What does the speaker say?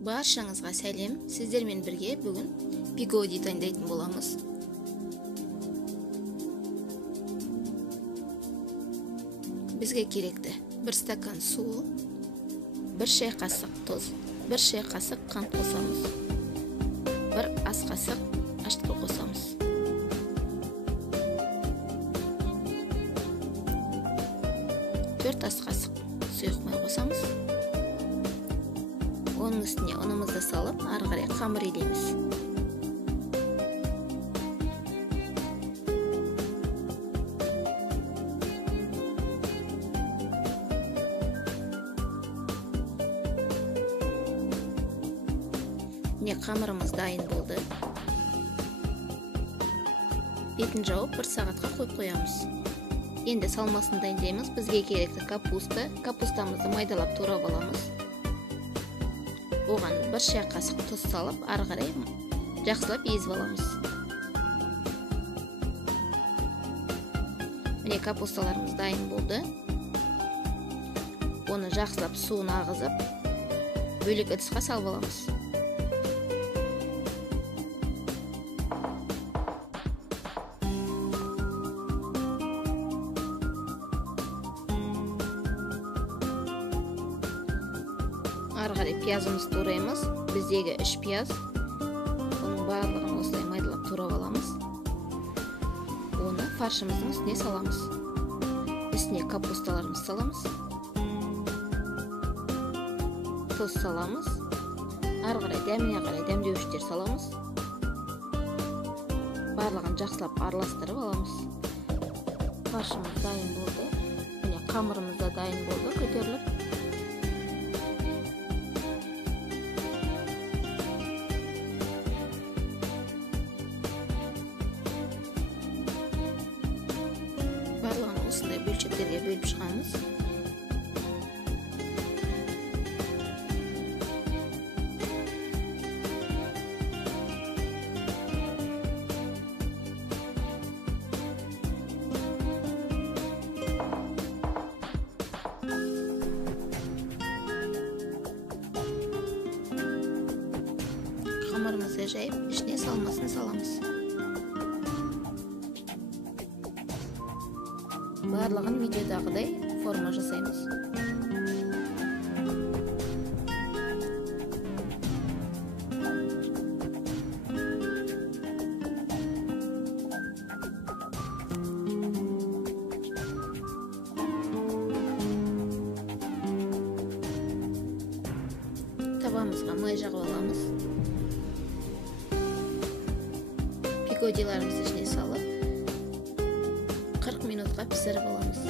Баршаңызға сәлем. Сіздермен бірге бүгін пигоди дайындайтын боламыз. Бізге керекті 1 стакан су, 1 шай қасық тұз, 1 шай қасық қант қосамыз, 1 ас қасық ашытқы қосамыз. Төрт ас қасық сұйық май қосамыз. Оның үстіне ұнымызды салып, ары қарай қамыр илейміз. Міне қамырымыз дайын болды. Бетін жауып 1 сағатқа қойып қоямыз. Енді салмасын дайындаймыз. Бізге керекті капуста. Капустамызды майдалап турап аламыз. Оған 1 шай қасық тұз салып, ары қарай жақсылап езіп аламыз. Міне капусталарымыз дайын болды. Оны жақсылап суын ағызып, бөлек ыдысқа салып аламыз. Ары қарай пиязымыз тураймыз. Біздегі 3 пияз. Оның барлығын осылай майдалап турап аламыз. Оны фаршымыздың үстіне саламыз. Үстіне капусталарымыз саламыз. Тұз саламыз. Ары қарай дәміне қарай дәмдеуіштер саламыз. Барлығын жақсылап араластырып аламыз. Фаршымыз дайын болды. Міне қамырымыз да дайын болды, көтеріліп. Барлығын осындай бөлшектерге бөліп шығамыз. Қамырымызды жайып, ішіне салмасын саламыз. Барлығын видеодағыдай форма жасаймыз. Табамызға май жағып аламыз. Пигодиларымызды ішіне салып 40 минутқа пісіріп аламыз.